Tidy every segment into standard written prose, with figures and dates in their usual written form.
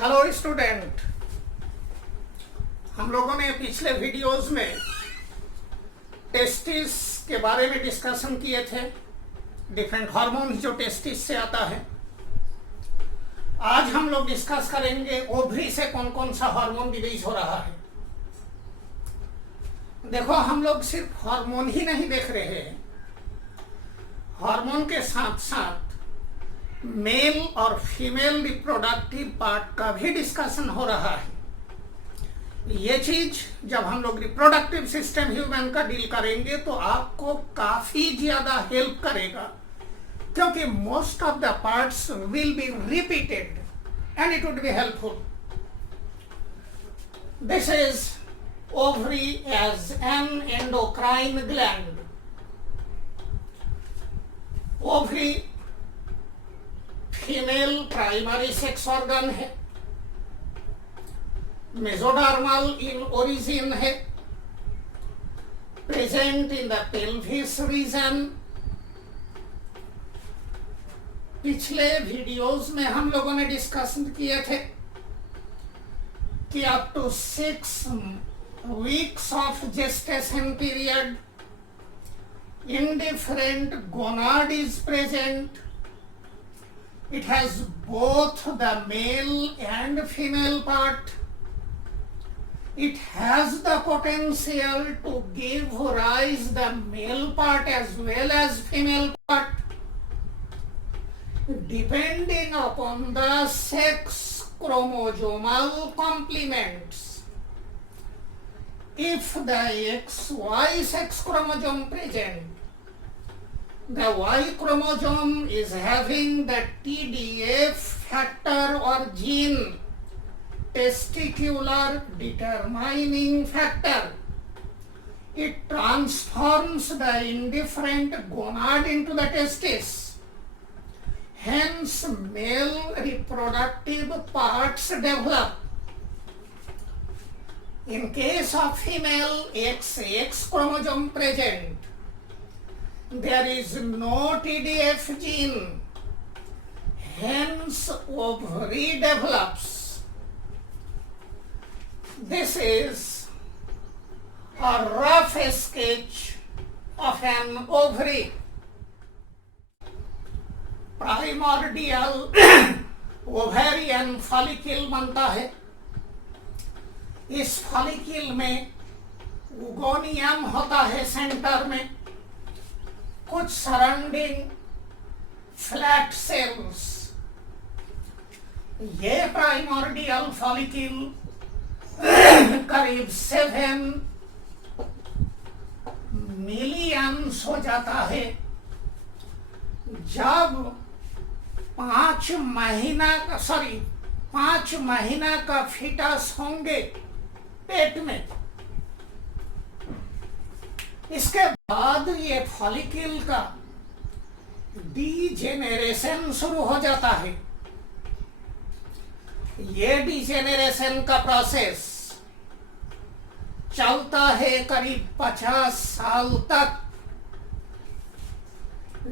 Hello student, हम लोगों ने पिछले वीडियोस में टेस्टिस के बारे में डिस्कशन किए थे। डिफरेंट हार्मोन जो टेस्टिस से आता है। आज हम लोग डिस्कस करेंगे ओवरी से कौन कौन सा हार्मोन रिलीज हो रहा है। देखो, हम लोग सिर्फ हार्मोन ही नहीं देख रहे हैं, हार्मोन के साथ साथ मेल और फीमेल रिप्रोडक्टिव पार्ट का भी डिस्कशन हो रहा है। ये चीज जब हम लोग रिप्रोडक्टिव सिस्टम ह्यूमन का डील करेंगे तो आपको काफी ज्यादा हेल्प करेगा, क्योंकि most of the parts will be repeated and it would be helpful. This is ovary as an endocrine gland. Ovary female primary sex organ है, मेसोडर्मल इन ओरिजिन है, present in the pelvis region. पिछले videos में हम लोगों ने discussion किए थे कि up to 6 weeks of gestation period, indifferent gonad is present. It has both the male and female part. It has the potential to give rise the male part as well as female part, depending upon the sex chromosomal complements. If the XY sex chromosome present, the Y chromosome is having the TDF factor or gene, testicular determining factor. It transforms the indifferent gonad into the testis. Hence, male reproductive parts develop. In case of female, XX chromosome present, there is no TDF gene, hence ovary develops. This is a rough sketch of an ovary. Primordial ovarian follicle बनता है। इस follicle में उगोनियम होता है centre में, कुछ surrounding flat sales. ये primordial follicle करीब 7 मिलियंस हो जाता है जब 5 महीना का फीटस होंगे पेट में। इसके बाद ये फॉलिकल का डीजेनेरेशन शुरू हो जाता है। ये डीजेनेरेशन का प्रोसेस चलता है करीब 50 साल तक।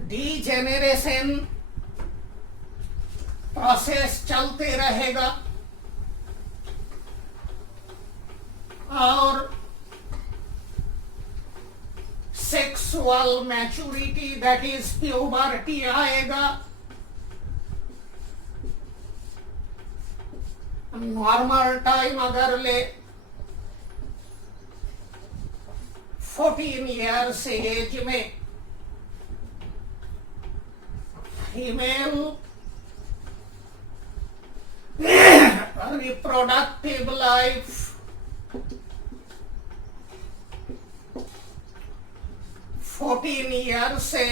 डीजेनेरेशन प्रोसेस चलते रहेगा और sexual maturity that is puberty आएगा। नॉर्मल टाइम अगर ले 14 ईयर्स एज में फीमेल रिप्रोडक्टिव लाइफ 14 ईयर से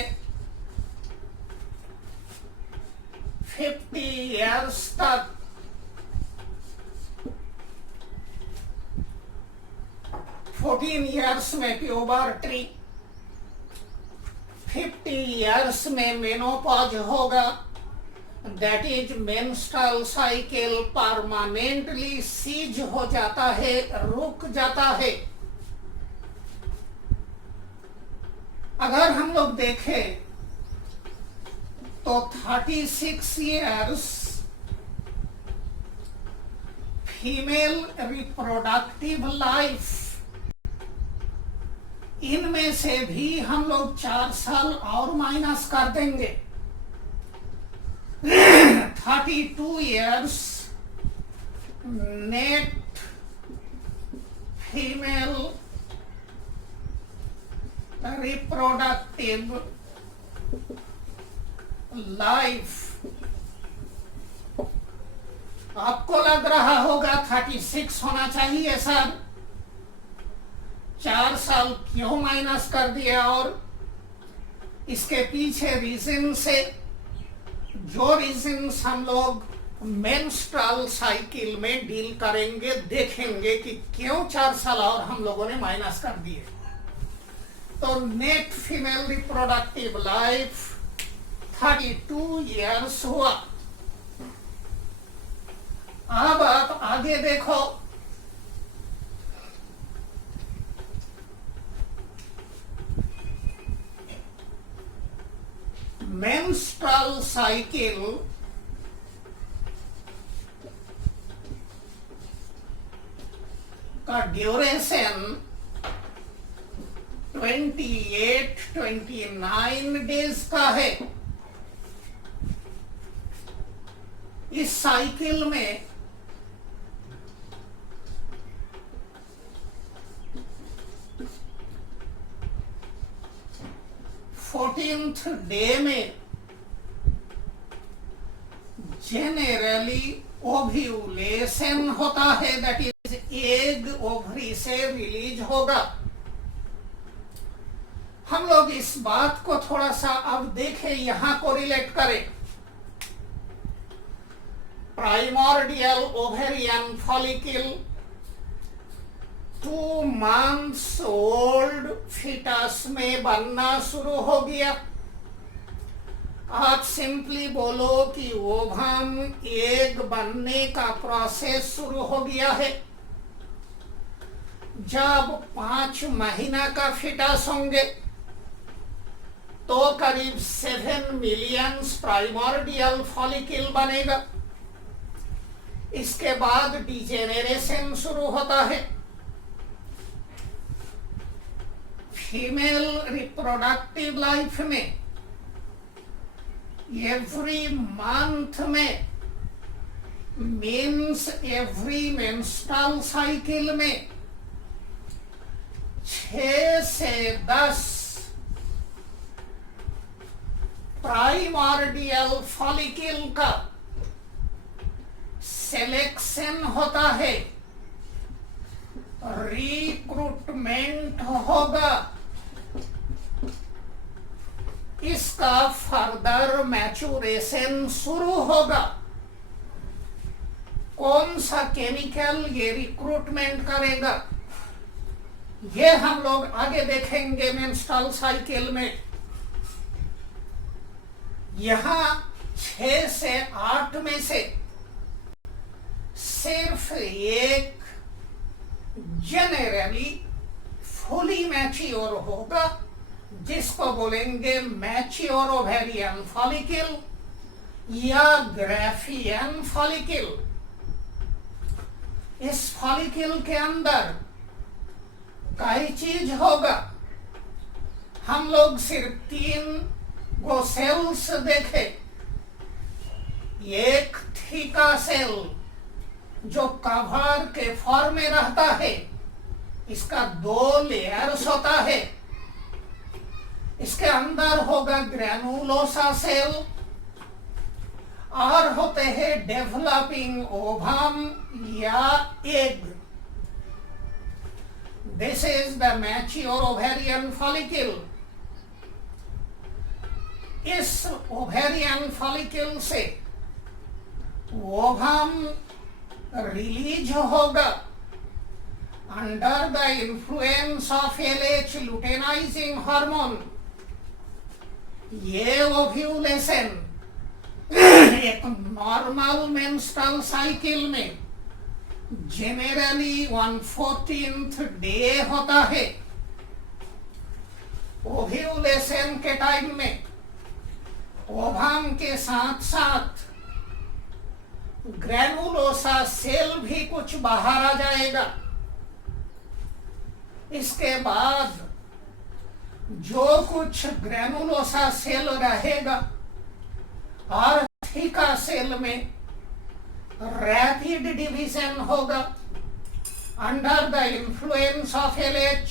50 ईयर्स तक 14 ईयर्स में प्यूबर्टी, 50 ईयर्स में मेनोपॉज होगा। That is menstrual cycle permanently cease हो जाता है, रुक जाता है। अगर हम लोग देखें तो 36 years फीमेल रिप्रोडक्टिव लाइफ, इनमें से भी हम लोग 4 साल और माइनस कर देंगे। 32 years net female reproductive life. आपको लग रहा होगा 36 होना चाहिए सर, 4 साल क्यों माइनस कर दिया? और इसके पीछे रीजन से, जो रीजंस हम लोग मेंस्ट्रुअल साइकिल में डील करेंगे, देखेंगे कि क्यों 4 साल और हम लोगों ने माइनस कर दिए। तो net female reproductive life 32 years हुआ। अब आप आगे देखो, मेंस्ट्रुअल साइकिल का ड्यूरेशन 28-29 डेज का है। इस साइकिल में फोर्टीन्थ डे में जेनरली ओव्यूलेशन होता है, दैट इज एग ओवरी से रिलीज होगा। हम लोग इस बात को थोड़ा सा अब देखें, यहां को रिलेट करें। Primordial ovarian follicle 2 months old foetus में बनना शुरू हो गया। आप सिंपली बोलो कि ओवम एग बनने का प्रोसेस शुरू हो गया है। जब 5 महीना का फीटस होंगे तो करीब 7 मिलियन प्राइमोर्डियल फॉलिकल बनेगा। इसके बाद डिजेनरेशन शुरू होता है। फीमेल रिप्रोडक्टिव लाइफ में एवरी मंथ में, मीन्स एवरी मेंस्ट्रुअल साइकिल में 6 से 10 प्राइमोर्डियल फॉलिकल का सिलेक्शन होता है, रिक्रूटमेंट होगा। इसका फर्दर मैचुरेशन शुरू होगा। कौन सा केमिकल ये रिक्रूटमेंट करेगा, ये हम लोग आगे देखेंगे मेंस्ट्रुअल साइकिल में। यहां 6 से 8 में से सिर्फ एक जेनरली फुली मैच्योर होगा, जिसको बोलेंगे मैच्योर ओवेरियन फॉलिकल या ग्राफियन फॉलिकल। इस फॉलिकल के अंदर कई चीज होगा। हम लोग सिर्फ 3 गो सेल्स देखे। एक थीका सेल जो कवर के फॉर्म में रहता है, इसका 2 लेयर्स होता है। इसके अंदर होगा ग्रेनुलोसा सेल और होते हैं डेवलपिंग ओवम या egg. This is the mature ovarian follicle. इस ओवेरियन फॉलिकल से ओवम रिलीज होगा under the influence of LH luteinizing hormone. ये ओव्यूलेशन एक नॉर्मल मेंस्ट्रुअल साइकिल में जेनरली 1/14th डे होता है। ओव्यूलेशन के टाइम में ओवम के साथ साथ ग्रेनुलोसा सेल भी कुछ बाहर आ जाएगा। इसके बाद जो कुछ ग्रेनुलोसा सेल रहेगा और थीका सेल में रैपिड डिवीजन होगा under the influence of LH.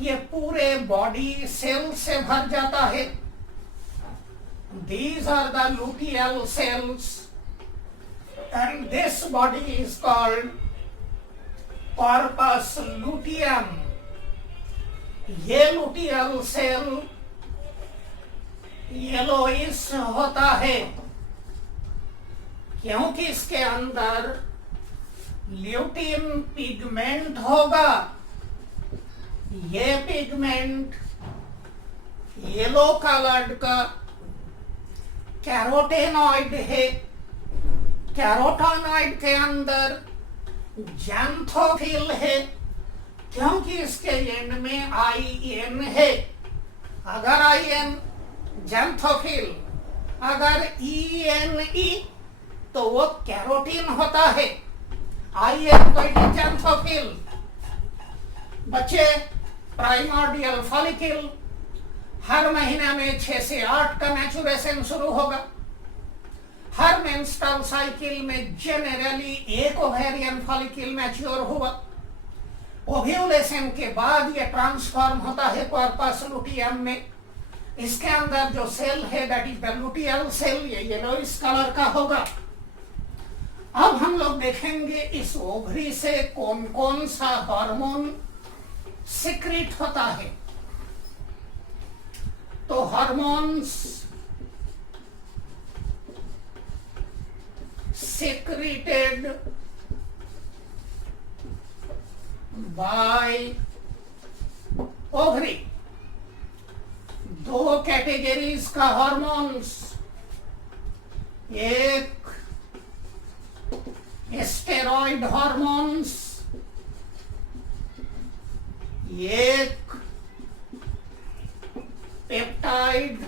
ये पूरे बॉडी सेल से भर जाता है। These are the luteal cells and this body is called corpus luteum। ये luteal cell येलोइश होता है क्योंकि इसके अंदर ल्यूटीन पिगमेंट होगा। ये पिगमेंट येलो कलर्ड का कैरोटेनॉइड है। कैरोटेनॉइड के अंदर जैंथोफिल है क्योंकि इसके एंड में IN है। अगर IN जैंथोफिल, अगर ENE तो वो कैरोटीन होता है। IN तो जैंथोफिल। बच्चे प्राइमोर्डियल फॉलिकल हर महीने में 6 से 8 का मैचुरेशन शुरू होगा। हर मेंस्ट्रुअल साइकिल में जनरली एक ओवेरियन फॉलिकल मैच्योर हुआ। ओव्यूलेशन के बाद ये ट्रांसफॉर्म होता है कॉर्पस लुटियम में। इसके अंदर जो सेल है that is the luteal cell, ये येलोइश कलर का होगा। अब हम लोग देखेंगे इस ओवरी से कौन कौन सा हार्मोन सिक्रीट होता है। तो हार्मोन्स secreted by ovary। दो कैटेगरीज का हार्मोन्स, एक स्टेरॉइड हार्मोन्स, एक पेप्टाइड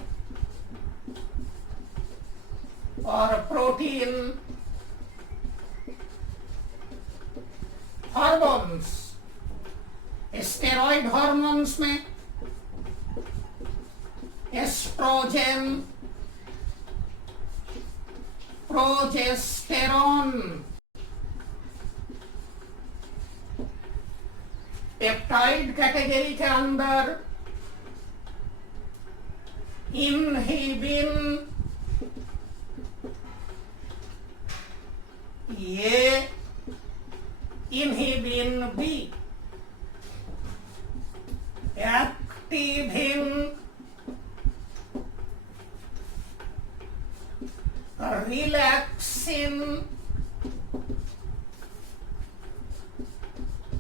और प्रोटीन हार्मोन्स। स्टेरॉइड हार्मोन्स में एस्ट्रोजन, प्रोजेस्टेरॉन। पेप्टाइड कैटेगरी के अंदर इनहिबिन, ये inhibin B, activin, relaxin,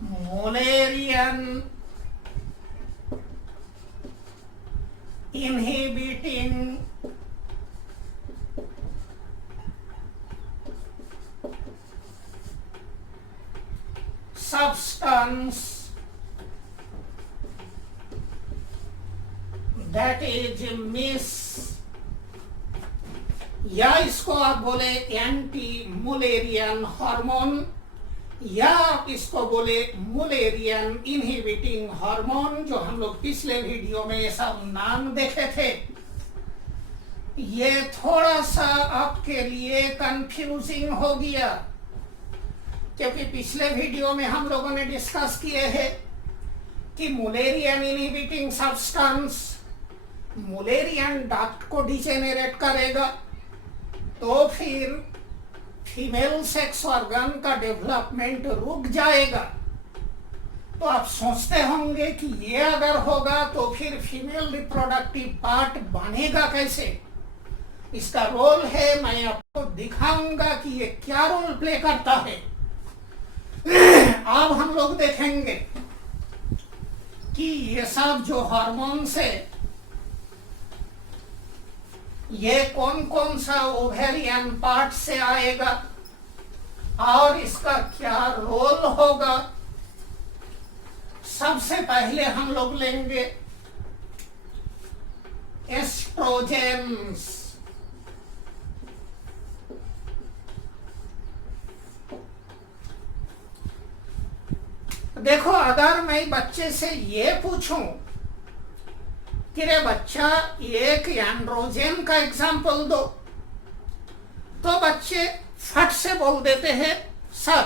Mullerian, inhibiting substance that is MIS, या इसको आप बोले एंटी मुलेरियन हार्मोन, या आप इसको बोले मुलेरियन इनहिबिटिंग हार्मोन, जो हम लोग पिछले वीडियो में ये सब नाम देखे थे। ये थोड़ा सा आपके लिए कंफ्यूजिंग हो गया क्योंकि पिछले वीडियो में हम लोगों ने डिस्कस किए हैं कि Mullerian inhibiting substance Mullerian duct को डिजेनेरेट करेगा तो फिर फीमेल सेक्स ऑर्गन का डेवलपमेंट रुक जाएगा। तो आप सोचते होंगे कि ये अगर होगा तो फिर फीमेल रिप्रोडक्टिव पार्ट बनेगा कैसे। इसका रोल है, मैं आपको दिखाऊंगा कि ये क्या रोल प्ले करता है। अब हम लोग देखेंगे कि ये सब जो हार्मोन्स है ये कौन कौन सा ओवेरियन पार्ट से आएगा और इसका क्या रोल होगा। सबसे पहले हम लोग लेंगे एस्ट्रोजेंस। देखो, अगर मैं बच्चे से ये पूछूं कि रे बच्चा एक एंड्रोजन का एग्जाम्पल दो, तो बच्चे फट से बोल देते हैं सर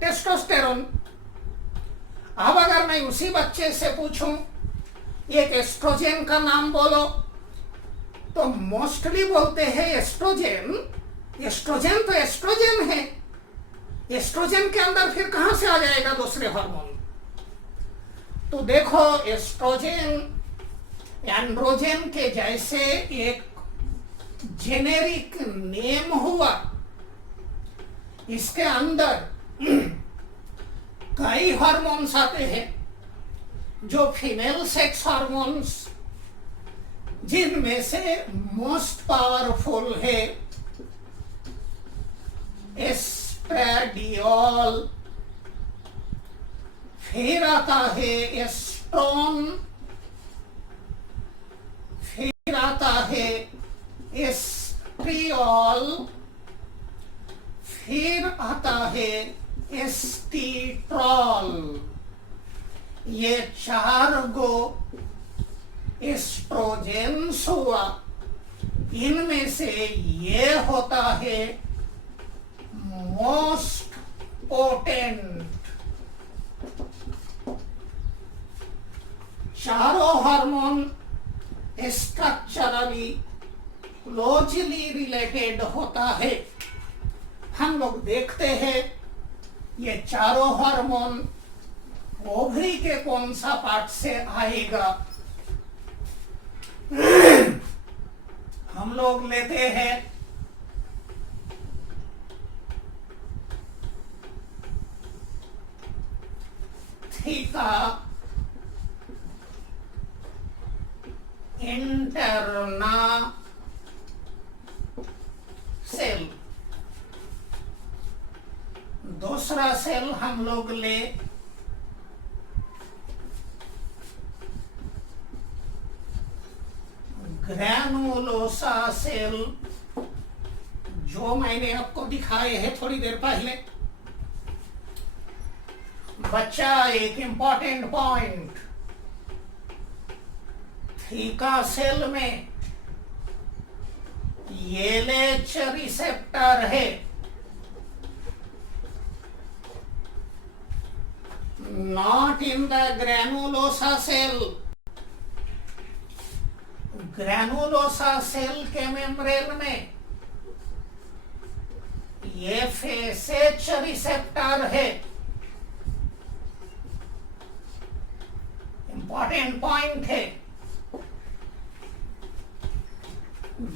टेस्टोस्टेरोन। अब अगर मैं उसी बच्चे से पूछूं एक एस्ट्रोजन का नाम बोलो, तो मोस्टली बोलते हैं एस्ट्रोजन। एस्ट्रोजन तो एस्ट्रोजन है, एस्ट्रोजन के अंदर फिर कहां से आ जाएगा दूसरे हार्मोन। तो देखो, एस्ट्रोजन एंड्रोजन के जैसे एक जेनेरिक नेम हुआ, इसके अंदर कई हार्मोन्स आते हैं जो फीमेल सेक्स हार्मोन्स, जिनमें से मोस्ट पावरफुल है एस्ट्रेडियोल, फिर आता है एस्ट्रोन, फिर आता है एस्ट्रियोल, फिर आता है एस्टिट्रॉल। ये 4 गो एस्ट्रोजेंस हुआ। इनमें से ये होता है मोस्ट पोटेंट। चारों हार्मोन स्ट्रक्चरली क्लोजली रिलेटेड होता है। हम लोग देखते हैं ये चारों हार्मोन ओवरी के कौन सा पार्ट से आएगा। हम लोग लेते हैं थीटा इंटरना सेल। दूसरा सेल हम लोग ले ग्रैनुलोसा सेल, जो मैंने आपको दिखाए हैं थोड़ी देर पहले। बच्चा, एक इंपॉर्टेंट पॉइंट, थीका सेल में एलएच रिसेप्टर है, not in the granulosa cell। Granulosa cell के मेम्ब्रेन में एफएसएच रिसेप्टर है। इंपॉर्टेंट पॉइंट है।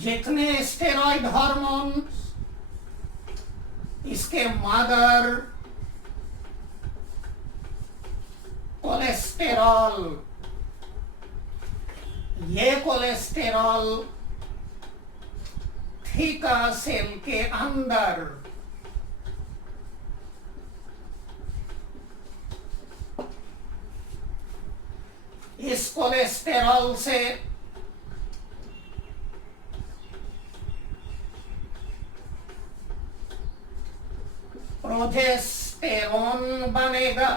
जितने स्टेरॉइड हार्मोन इसके मदर कोलेस्टेरॉल, ये कोलेस्टेरॉल थीका सेल के अंदर इस कोलेस्टेरॉल से प्रोजेस्टेरोन बनेगा।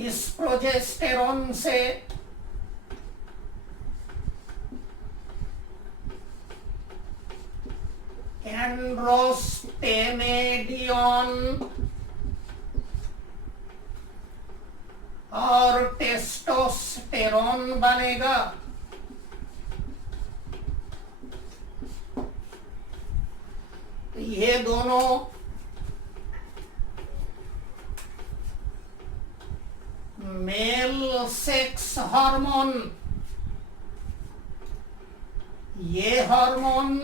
इस प्रोजेस्टेरोन से एंड्रोस्टेनेडियोन और टेस्टोस्टेरोन बनेगा। ये दोनों मेल सेक्स हार्मोन, ये हार्मोन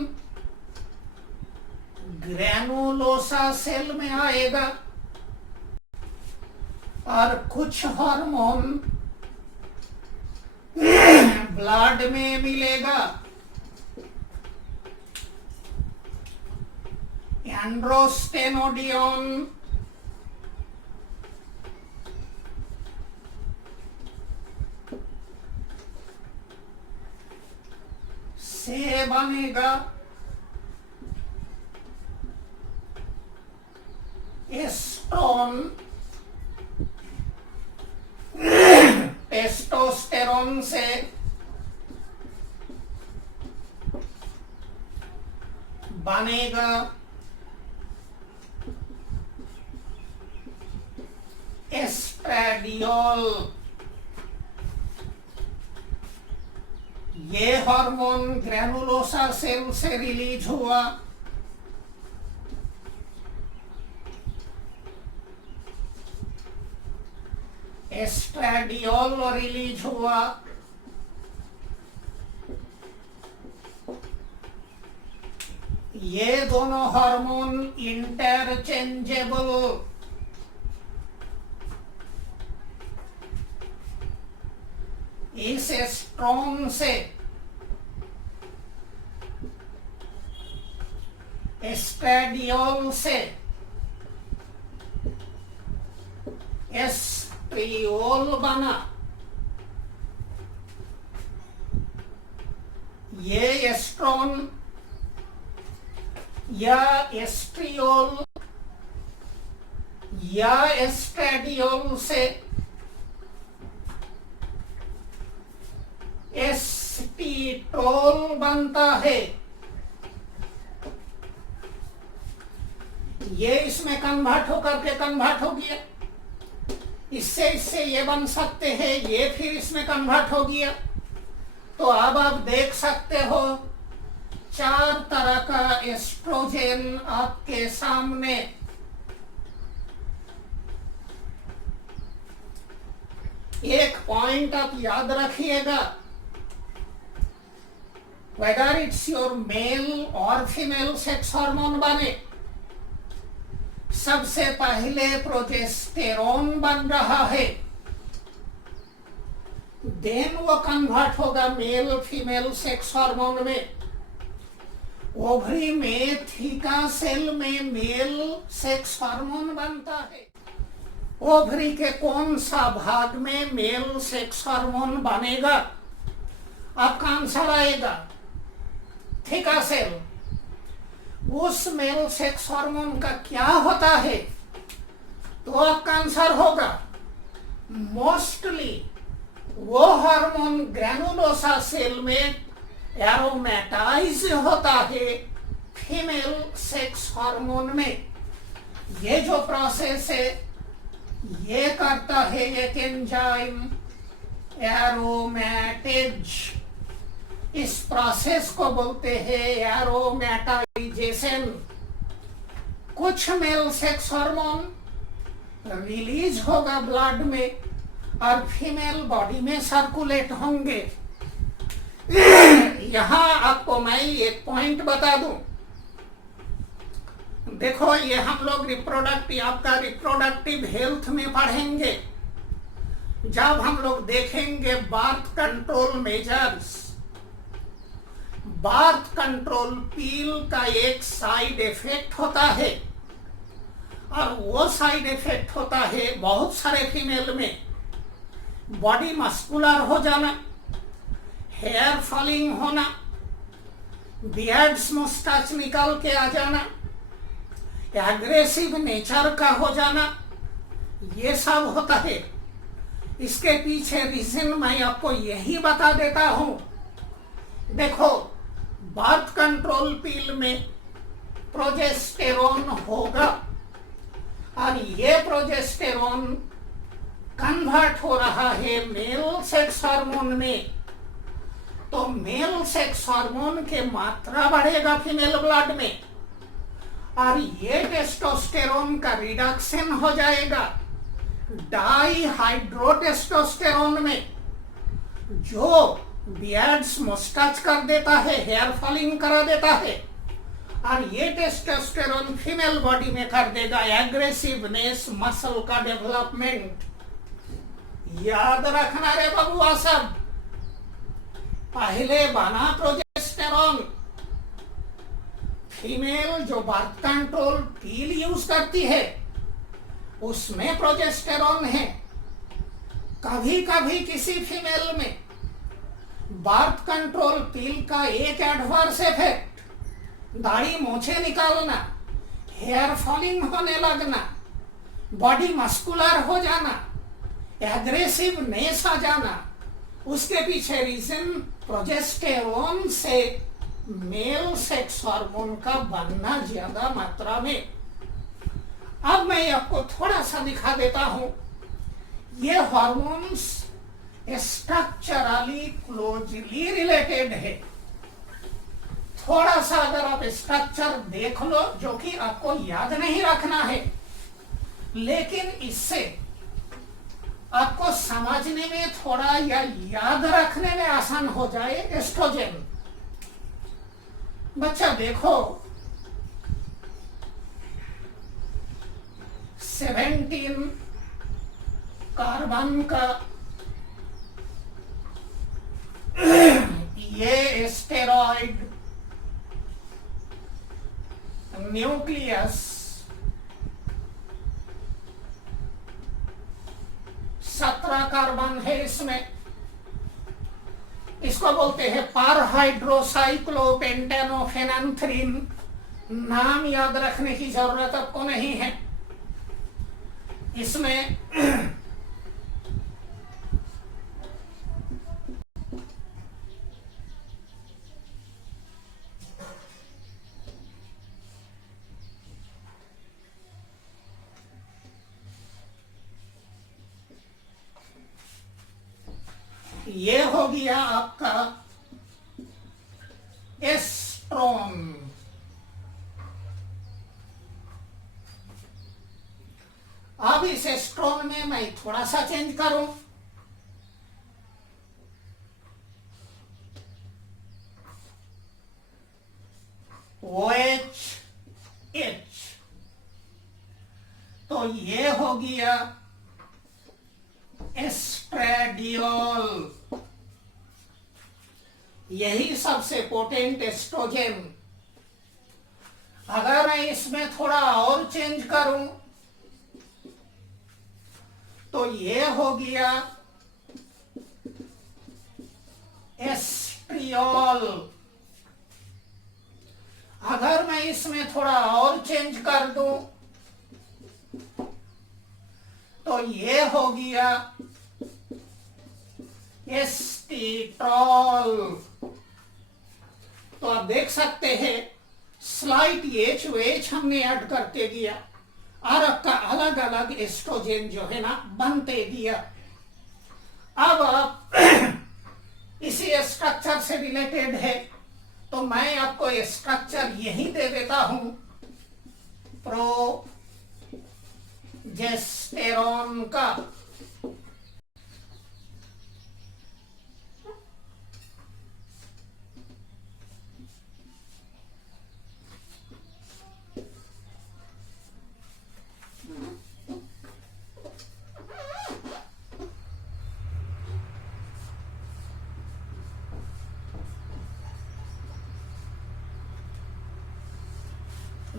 ग्रैनुलोसा सेल में आएगा और कुछ हार्मोन ब्लड में मिलेगा। एंड्रोस्टेनोडियोन से बनेगा एस्ट्रोन टेस्टोस्टेरोन से बनेगा एस्ट्रेडियोल। ये हार्मोन ग्रैनुलोसा सेल से रिलीज हुआ। एस्ट्रेडियोल रिलीज हुआ। ये दोनों हार्मोन इंटरचेंजेबल, इस एस्ट्रोन से एस्ट्रेडियोल से एस्ट्रियोल बना। ये एस्ट्रोन या एस्ट्रियोल या एस्ट्रेडियोल से एस्टिटोल बनता है। ये इसमें कन्वर्ट होकर के कन्वर्ट हो गया, इससे ये बन सकते हैं, ये फिर इसमें कन्वर्ट हो गया। तो अब आप देख सकते हो 4 तरह का एस्ट्रोजन आपके सामने। एक पॉइंट आप याद रखिएगा, whether it's your male or female sex hormone बने, सबसे पहले प्रोजेस्टेरोन बन रहा है, देन वो कन्वर्ट होगा मेल फीमेल सेक्स हार्मोन में। ओवरी में थीका सेल में मेल सेक्स हार्मोन बनता है। ओवरी के कौन सा भाग में मेल सेक्स हार्मोन बनेगा? आपका आंसर आएगा थीका सेल। उस मेल सेक्स हार्मोन का क्या होता है? तो आपका आंसर होगा मोस्टली वो हार्मोन ग्रैनुलोसा सेल में एरोमेटाइज होता है फीमेल सेक्स हार्मोन में। ये जो प्रोसेस है ये करता है एक एंजाइम एरोमेटेज। इस प्रोसेस को बोलते हैं एरोमेटाइजेशन। कुछ मेल सेक्स हार्मोन रिलीज होगा ब्लड में और फीमेल बॉडी में सर्कुलेट होंगे। यहां आपको मैं एक पॉइंट बता दूं। देखो, ये हम लोग आपका रिप्रोडक्टिव हेल्थ में पढ़ेंगे जब हम लोग देखेंगे birth control measures. Birth control pill का एक साइड इफेक्ट होता है और वो साइड इफेक्ट होता है बहुत सारे फीमेल में बॉडी मस्कुलर हो जाना, हेयर फॉलिंग होना, बियर्ड्स मुस्टाच निकल के आ जाना, एग्रेसिव नेचर का हो जाना, ये सब होता है। इसके पीछे रीजन मैं आपको यही बता देता हूं। देखो, बर्थ कंट्रोल पिल में प्रोजेस्टेरोन होगा और ये प्रोजेस्टेरोन कन्वर्ट हो रहा है मेल सेक्स हार्मोन में। तो मेल सेक्स हार्मोन के मात्रा बढ़ेगा फीमेल ब्लड में और ये टेस्टोस्टेरोन का रिडक्शन हो जाएगा डाईहाइड्रोटेस्टोस्टेरोन में, जो बियर्ड्स मुस्टाच कर देता है, हेयर फॉलिंग करा देता है। और ये टेस्टोस्टेरोन फीमेल बॉडी में कर देगा एग्रेसिवनेस, मसल का डेवलपमेंट। याद रखना रे बबुआ सब, पहले बना प्रोजेस्टेरोन। फीमेल जो बर्थ कंट्रोल पील यूज करती है उसमें प्रोजेस्टेरोन है। कभी कभी किसी फीमेल में बर्थ कंट्रोल पील का एक एडवर्स इफेक्ट, दाढ़ी मूछें निकालना, हेयर फॉलिंग होने लगना, बॉडी मस्कुलर हो जाना, एग्रेसिवनेस आ जाना, उसके पीछे रीजन प्रोजेस्टेरोन से मेल सेक्स हार्मोन का बनना ज्यादा मात्रा में। अब मैं आपको थोड़ा सा दिखा देता हूं। ये हार्मोन्स स्ट्रक्चरली क्लोजली रिलेटेड है। थोड़ा सा अगर आप स्ट्रक्चर देख लो, जो कि आपको याद नहीं रखना है, लेकिन इससे आपको समझने में थोड़ा या याद रखने में आसान हो जाए। एस्ट्रोजन, बच्चा देखो, 17 कार्बन का ये स्टेरॉइड न्यूक्लियस 17 कार्बन है इसमें। इसको बोलते हैं पारहाइड्रोसाइक्लोपेंटेनोफेनांथ्रीन। नाम याद रखने की जरूरत आपको नहीं है। इसमें ये हो गया आपका एस्ट्रोन। अब इस एस्ट्रोन में मैं थोड़ा सा चेंज करूं। OH H, तो ये हो गया एस्ट्रेडियोल। यही सबसे पोटेंट एस्ट्रोजन। अगर मैं इसमें थोड़ा और चेंज करूं तो ये हो गया एस्ट्रियोल। अगर मैं इसमें थोड़ा और चेंज कर दूं तो ये हो गया एस्टिट्रॉल। तो आप देख सकते हैं स्लाइट एच हमने ऐड करके दिया और आपका अलग अलग एस्ट्रोजन जो है ना बनते दिया। अब आप इसी स्ट्रक्चर से रिलेटेड है, तो मैं आपको स्ट्रक्चर यही दे देता हूं। प्रोजेस्टेरोन का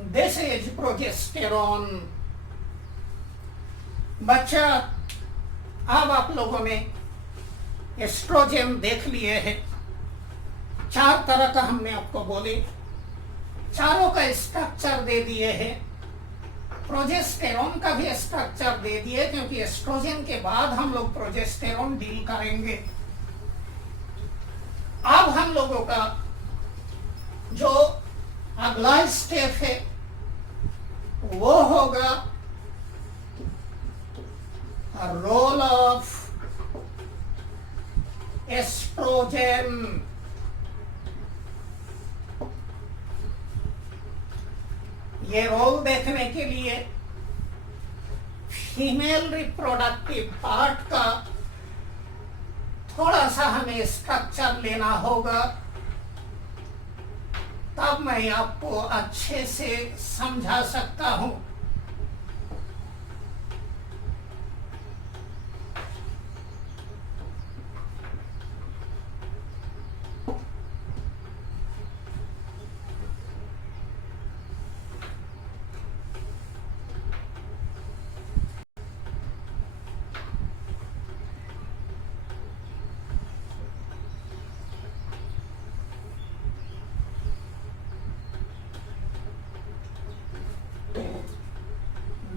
दिस इज प्रोजेस्टेरोन। बच्चा, अब आप लोगों ने एस्ट्रोजन देख लिए हैं। 4 तरह का हमने आपको बोले, चारों का स्ट्रक्चर दे दिए हैं। प्रोजेस्टेरोन का भी स्ट्रक्चर दे दिए, क्योंकि एस्ट्रोजन के बाद हम लोग प्रोजेस्टेरोन डील करेंगे। अब हम लोगों का जो अगला स्टेप है वो होगा रोल ऑफ एस्ट्रोजन। ये रोल देखने के लिए फीमेल रिप्रोडक्टिव पार्ट का थोड़ा सा हमें स्ट्रक्चर लेना होगा, तब मैं आपको अच्छे से समझा सकता हूं।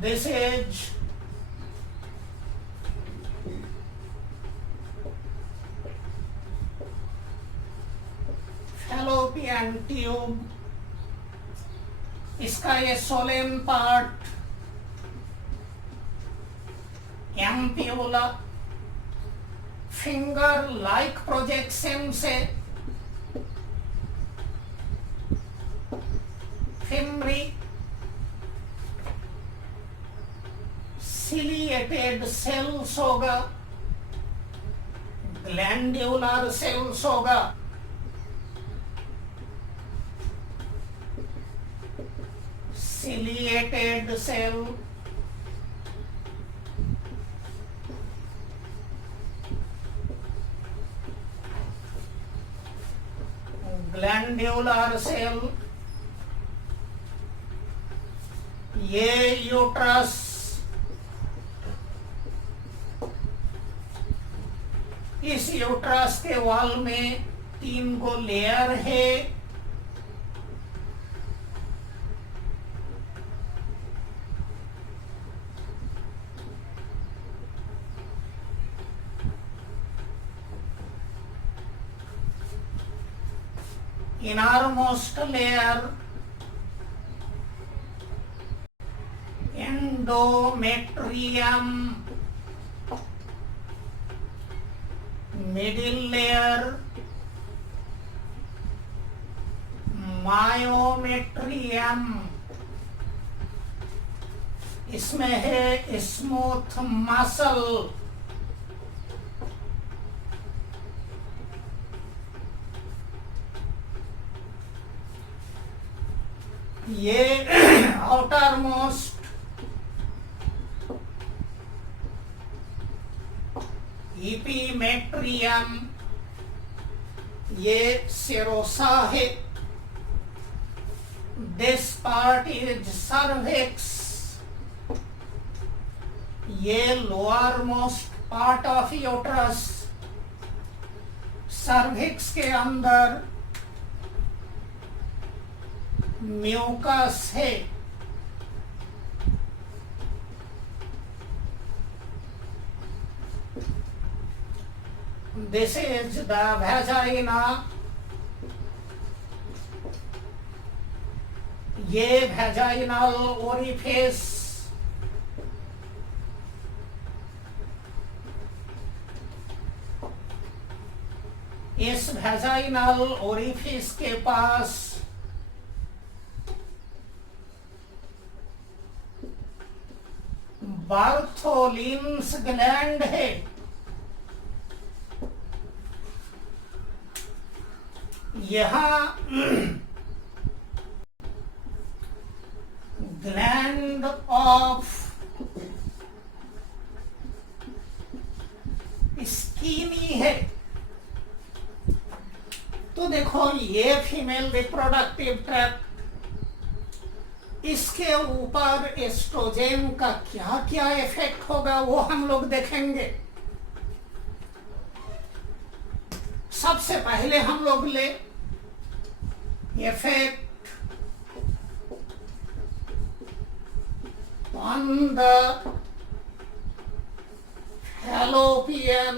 This is फैलोपियन ट्यूब, इसका ये Solan part ampulla, finger like projection से फिमरी, सिलिएटेड सेल्स होगा, ग्लैंड्यूलर सेल्स होगा, सिलिएटेड सेल, ग्लैंड्यूलर सेल, ये यूट्रस, इस यूट्रस के वॉल में 3 गो लेयर है। Innermost layer endometrium, middle layer myometrium, इसमें है स्मूथ मसल, ये आउटर मोस्ट इपीमेट्रियम, ये सेरोसा है। दिस पार्ट इज सर्विक्स, ये lower most part of uterus. Cervix के अंदर म्यूकस है। This is the vagina, ये vaginal orifice, इस vaginal orifice के पास बार्थोलिन्स ग्लैंड है। यहां ग्लैंड ऑफ स्कीनी है। तो देखो, ये फीमेल रिप्रोडक्टिव ट्रैक्ट, इसके ऊपर एस्ट्रोजन का क्या क्या इफेक्ट होगा वो हम लोग देखेंगे। सबसे पहले हम लोग ले effect on the fallopian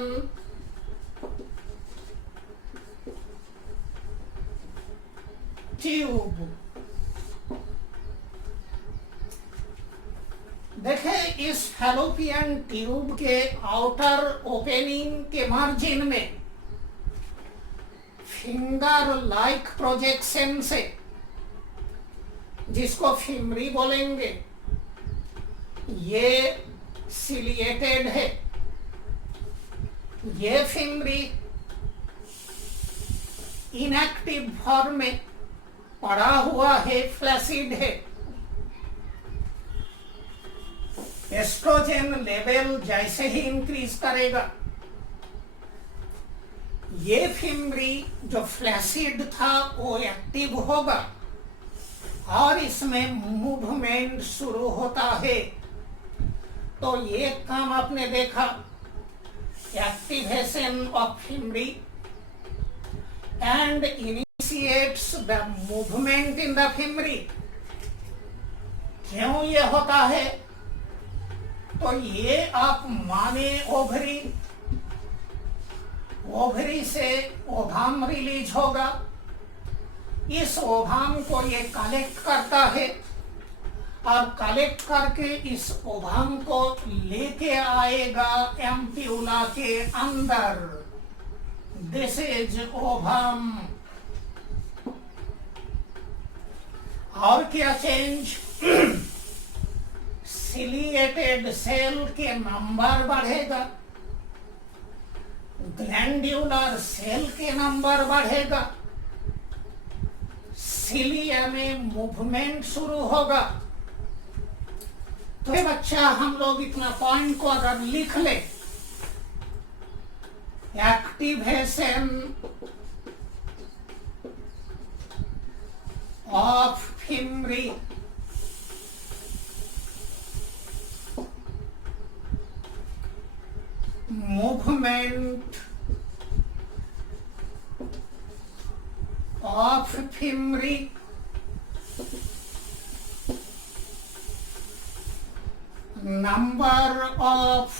tube. देखें, इस फैलोपियन ट्यूब के आउटर ओपनिंग के मार्जिन में फिंगर लाइक प्रोजेक्शन से, जिसको फिमरी बोलेंगे, ये सिलिएटेड है। ये फिमरी इनएक्टिव फॉर्म में पड़ा हुआ है, फ्लैसिड है। एस्ट्रोजन लेवल जैसे ही इंक्रीज करेगा, ये फिमरी जो फ्लैसिड था वो एक्टिव होगा और इसमें मूवमेंट शुरू होता है। तो ये काम आपने देखा, activation of fimbria and initiates the movement in the fimbria. क्यों ये होता है? तो ये आप माने ओवरी, ओवरी से ओवम रिलीज होगा, इस ओवम को ये कलेक्ट करता है और कलेक्ट करके इस ओवम को लेके आएगा एम्प्यूला के अंदर। This is ovum. और क्या चेंज? सिलिएटेड सेल के नंबर बढ़ेगा, ग्लैंड्यूलर सेल के नंबर बढ़ेगा, सिलिया में मूवमेंट शुरू होगा। तो ये बच्चा हम लोग इतना पॉइंट को अगर लिख ले, activation of fimbria, movement of fimbria, number of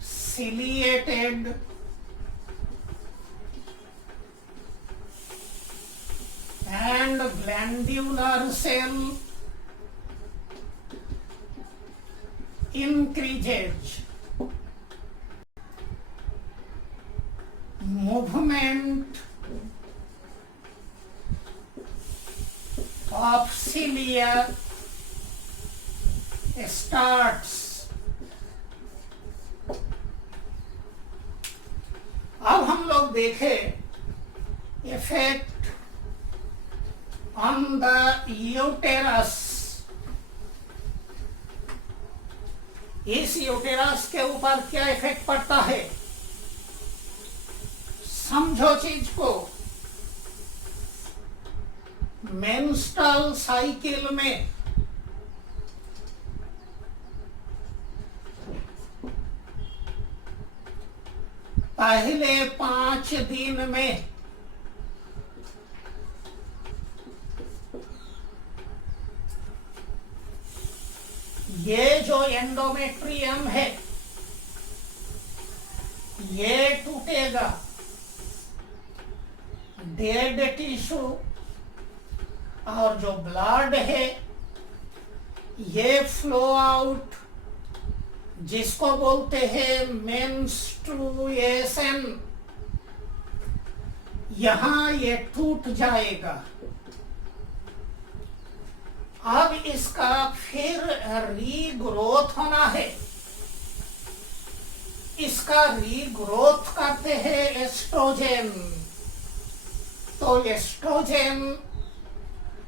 ciliated and glandular cell increases, movement of cilia starts। अब हम लोग देखें इफेक्ट ऑन द यूटेरस। इस यूटेरस के ऊपर क्या इफेक्ट पड़ता है? समझो चीज को। मेंस्ट्रुअल साइकिल में पहले 5 दिन में ये जो एंडोमेट्रियम है ये टूटेगा, डेड टिश्यू और जो ब्लड है ये फ्लो आउट, जिसको बोलते हैं मेंस्ट्रुएशन। यहां ये टूट जाएगा। अब इसका फिर रीग्रोथ होना है। इसका रीग्रोथ करते हैं एस्ट्रोजन। तो एस्ट्रोजन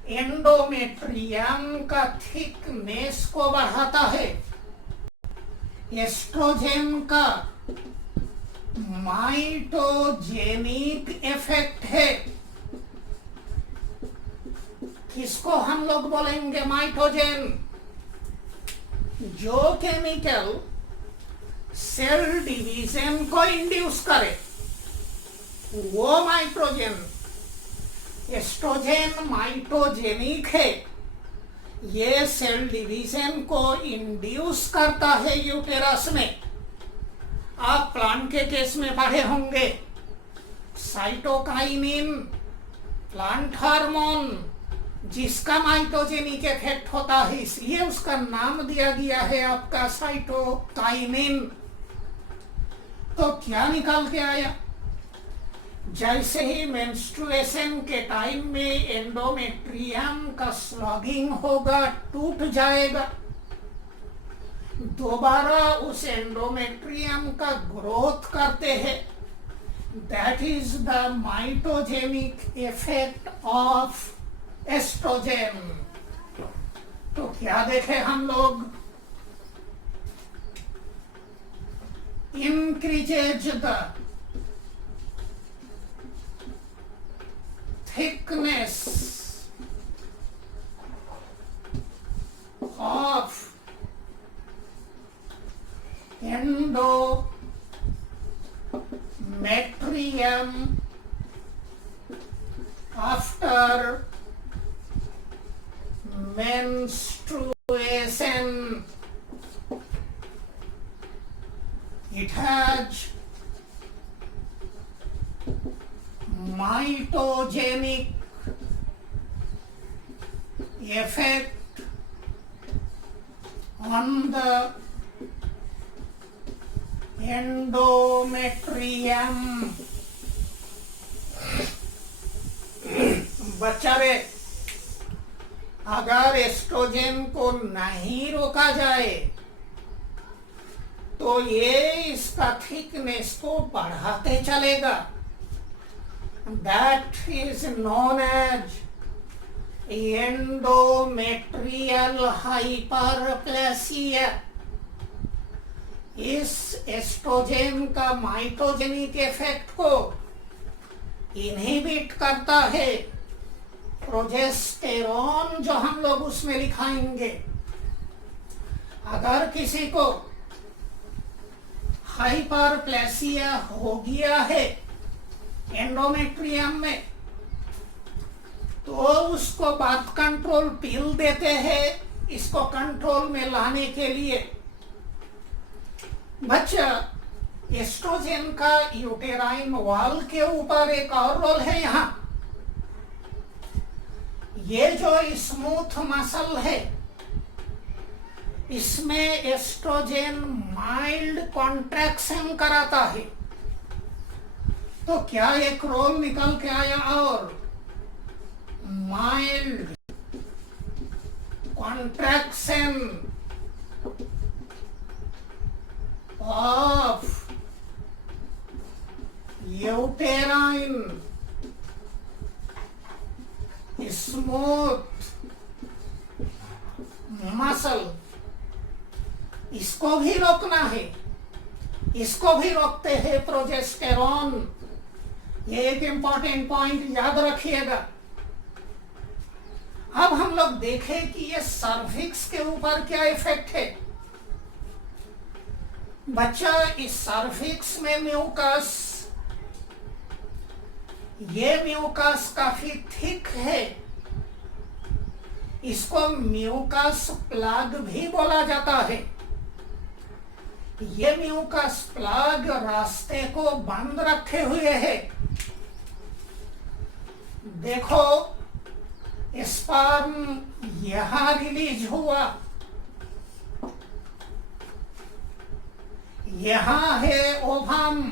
एंडोमेट्रियम का थिकनेस को बढ़ाता है। एस्ट्रोजन का माइटोजेनिक इफेक्ट है। किसको हम लोग बोलेंगे माइटोजेन? जो केमिकल सेल डिवीजन को इंड्यूस करे वो माइट्रोजन। एस्ट्रोजन माइटोजेनिक है, ये सेल डिवीजन को इंड्यूस करता है यूटेरस में। आप प्लांट के केस में पढ़े होंगे साइटोकाइनिन, प्लांट हार्मोन, जिसका माइटोजेनिक इफेक्ट होता है, इसलिए उसका नाम दिया गया है आपका साइटोकाइनिन। तो क्या निकल के आया? जैसे ही मेंस्ट्रुएशन के टाइम में एंडोमेट्रियम का स्लॉगिंग होगा, टूट जाएगा, दोबारा उस एंडोमेट्रियम का ग्रोथ करते हैं। That is the mitogenic effect of estrogen. तो क्या देखे हम लोग? Increases the thickness of endometrium after menstruation. It has mitogenic effect on the endometrium. बच्चा रे, अगर एस्ट्रोजन को नहीं रोका जाए तो ये इसका थिकनेस को बढ़ाते चलेगा. That is known as endometrial hyperplasia. इस एस्ट्रोजन का माइटोजेनिक इफेक्ट को इनहिबिट करता है प्रोजेस्टेरॉन, जो हम लोग उसमें लिखाएंगे. अगर किसी को हाइपरप्लेसिया हो गया है एंडोमेट्रियम में, तो उसको बर्थ कंट्रोल पिल देते हैं इसको कंट्रोल में लाने के लिए. बच्चा, एस्ट्रोजन का यूटेराइन वॉल के ऊपर एक और रोल है. यहाँ ये जो स्मूथ मसल है, इसमें एस्ट्रोजन माइल्ड कॉन्ट्रैक्शन कराता है. तो क्या एक रोल निकल के आया और mild contraction of uterine smooth muscle, इसको भी रोकना है. इसको भी रोकते हैं प्रोजेस्टेरॉन. ये एक इंपॉर्टेंट पॉइंट याद रखिएगा. अब हम लोग देखें कि ये सर्विक्स के ऊपर क्या इफेक्ट है. बच्चा, इस सर्विक्स में म्यूकस, ये म्यूकस काफी थिक है. इसको म्यूकस प्लग भी बोला जाता है. ये म्यूकस प्लग रास्ते को बंद रखे हुए है. देखो, स्पर्म यहां रिलीज हुआ, यहां है ओवम,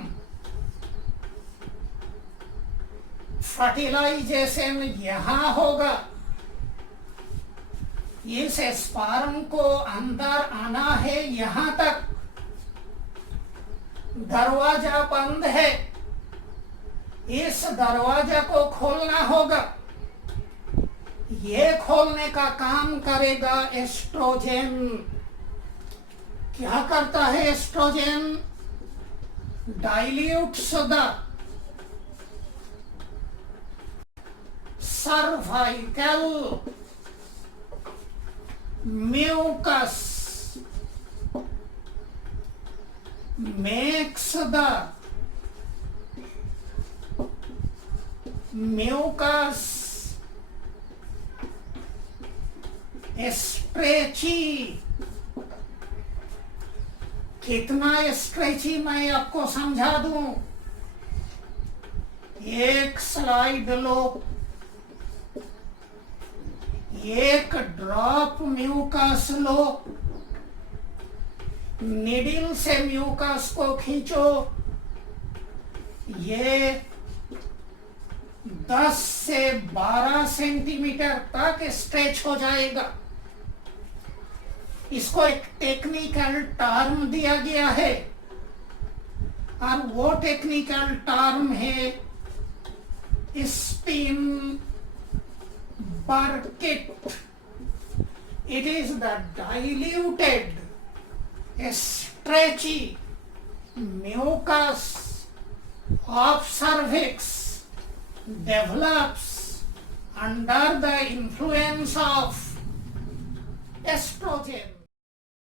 फर्टिलाइजेशन यहां होगा. इस स्पर्म को अंदर आना है, यहां तक दरवाजा बंद है. इस दरवाजा को खोलना होगा. ये खोलने का काम करेगा एस्ट्रोजन. क्या करता है estrogen? Dilutes the cervical mucus, makes the mucus stretchy. कितना स्ट्रेची मैं आपको समझा दूं. एक स्लाइड लो. एक ड्रॉप म्यूकस लो, निडिल से म्यूकस को खींचो. ये 10 से 12 सेंटीमीटर तक स्ट्रेच हो जाएगा. इसको एक टेक्निकल टर्म दिया गया है और वो टेक्निकल टर्म है spin बर्किट. It is the diluted, stretchy mucus of cervix develops under the influence of estrogen.